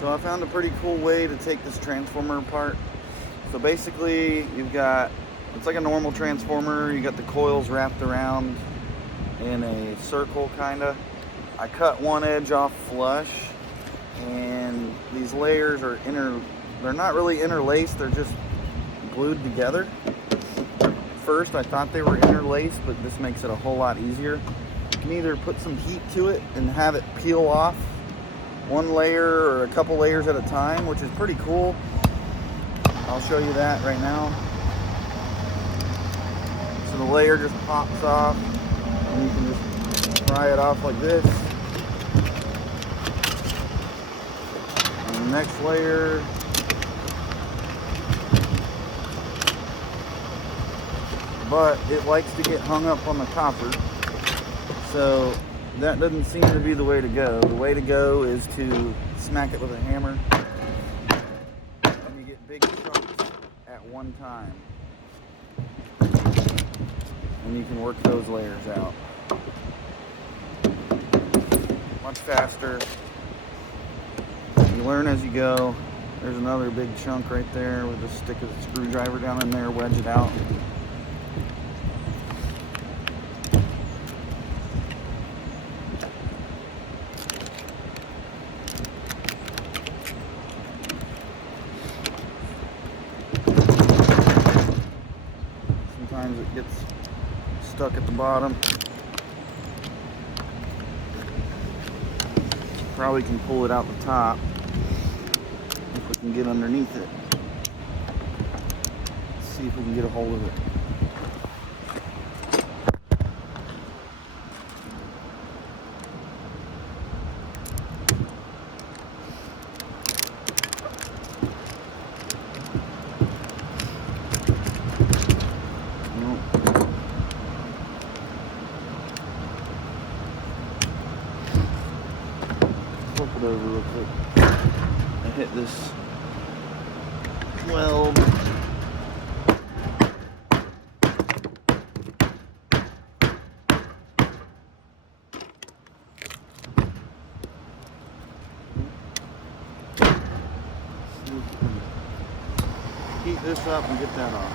So I found a pretty cool way to take this transformer apart. So basically you've got, it's like a normal transformer, you got the coils wrapped around in a circle kinda. I cut one edge off flush, and these layers are they're not really interlaced, they're just glued together. First I thought they were interlaced, but this makes it a whole lot easier. You can either put some heat to it and have it peel off one layer or a couple layers at a time, which is pretty cool. I'll show you that right now. So the layer just pops off, and you can just pry it off like this. And the next layer, but it likes to get hung up on the copper, so that doesn't seem to be the way to go. The way to go is to smack it with a hammer, and you get big chunks at one time, and you can work those layers out much faster. You learn as you go. There's another big chunk right there. We'll just stick a screwdriver down in there, wedge it out. Sometimes it gets stuck at the bottom. Probably can pull it out the top if we can get underneath it. Let's see if we can get a hold of it. Flip it over real quick. I hit this 12. Heat this up and get that off.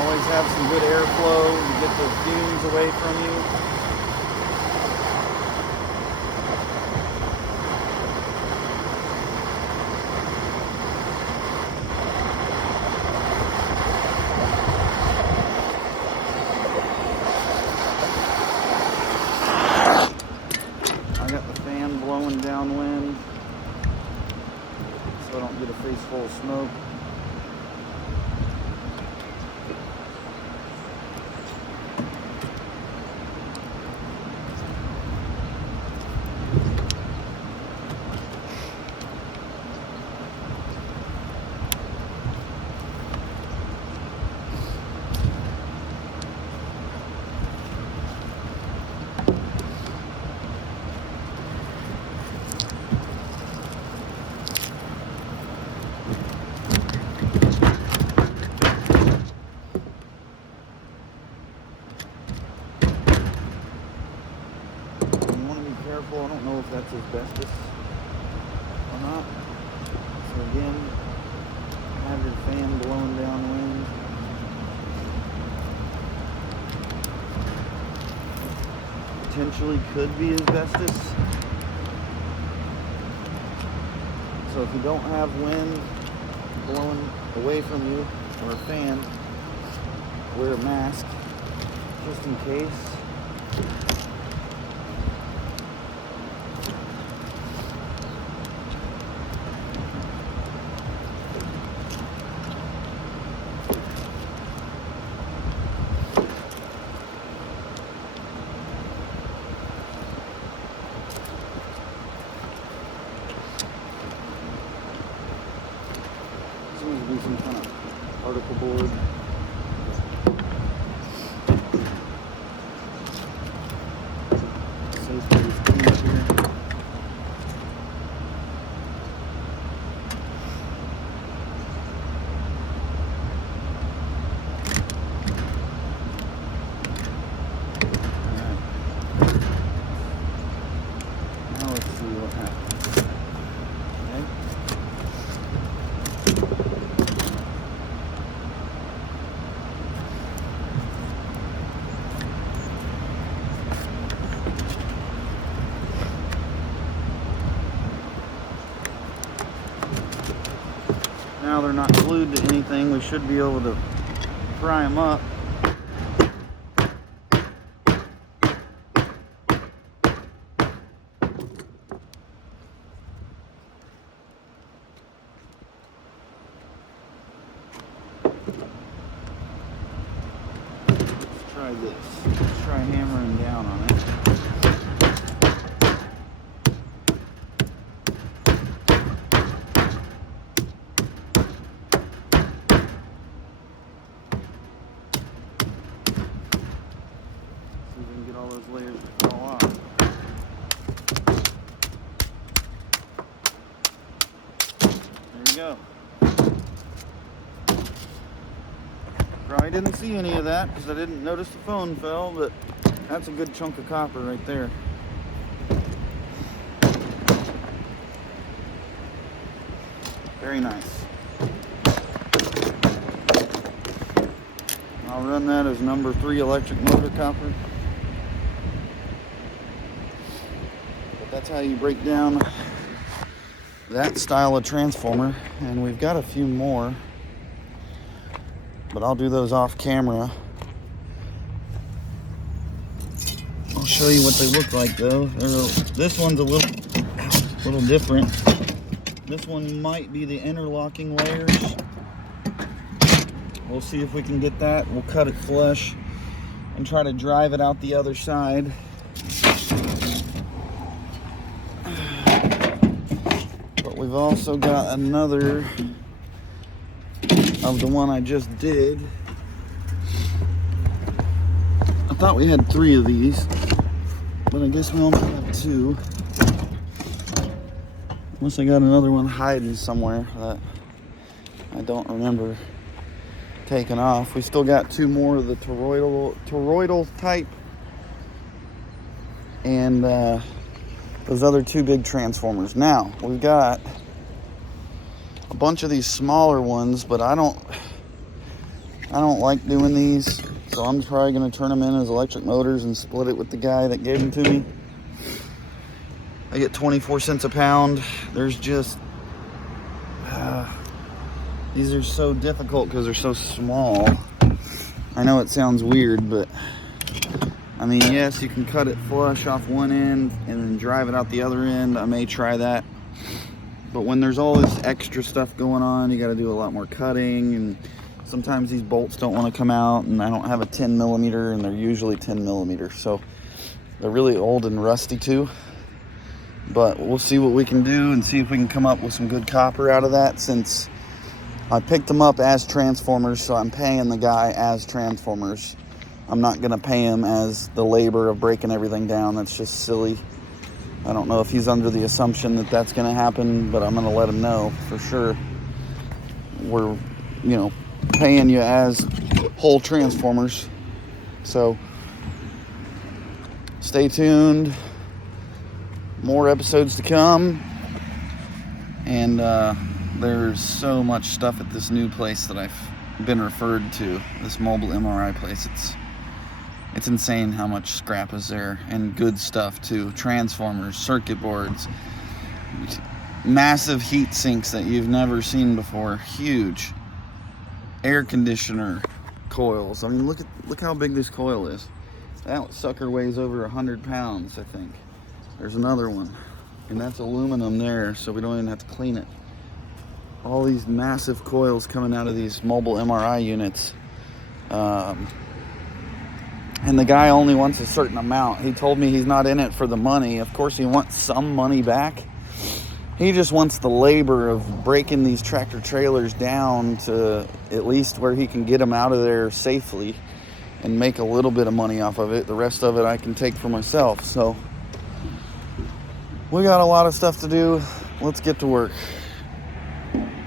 Always have some good airflow to get the fumes away from you. I got the fan blowing downwind so I don't get a face full of smoke. Careful, I don't know if that's asbestos or not. So again, have your fan blowing downwind. Potentially could be asbestos. So if you don't have wind blowing away from you or a fan, wear a mask just in case. Seems to be some kind of particle board. Safety is key here. let's see what happens. Okay. Now they're not glued to anything. We should be able to pry them up. Try this. Let's try hammering down on it. See if we can get all those layers to fall off. There you go. Probably didn't see any of that because I didn't notice the phone fell, but that's a good chunk of copper right there. Very nice. I'll run that as number 3 electric motor copper. But that's how you break down that style of transformer, and we've got a few more. But I'll do those off camera. I'll show you what they look like though. This one's a little different. This one might be the interlocking layers. We'll see if we can get that. We'll cut it flush and try to drive it out the other side. But we've also got another of the one I just did. I thought we had 3 of these, but I guess we only have 2. Unless I got another one hiding somewhere that I don't remember taking off. We still got 2 more of the toroidal type, and those other 2 big transformers. Now we've got a bunch of these smaller ones, but I don't like doing these, so I'm probably going to turn them in as electric motors and split it with the guy that gave them to me. I get 24 cents a pound. There's just these are so difficult because they're so small. I know it sounds weird, but I mean, yes, you can cut it flush off one end and then drive it out the other end. I may try that. But when there's all this extra stuff going on, you got to do a lot more cutting, and sometimes these bolts don't want to come out, and I don't have a 10 millimeter, and they're usually 10 millimeter, so they're really old and rusty too. But we'll see what we can do and see if we can come up with some good copper out of that, since I picked them up as transformers, so I'm paying the guy as transformers. I'm not going to pay him as the labor of breaking everything down. That's just silly. I don't know if he's under the assumption that that's going to happen, but I'm going to let him know for sure. We're, paying you as whole transformers. So stay tuned. More episodes to come. And there's so much stuff at this new place that I've been referred to, this mobile MRI place. It's insane how much scrap is there, and good stuff too. Transformers, circuit boards, massive heat sinks that you've never seen before, huge air conditioner coils. I mean, look how big this coil is. That sucker weighs over 100 pounds, I think. There's another one, and that's aluminum there, so we don't even have to clean it. All these massive coils coming out of these mobile MRI units. And the guy only wants a certain amount. He told me he's not in it for the money. Of course, he wants some money back. He just wants the labor of breaking these tractor trailers down to at least where he can get them out of there safely and make a little bit of money off of it. The rest of it I can take for myself. So we got a lot of stuff to do. Let's get to work.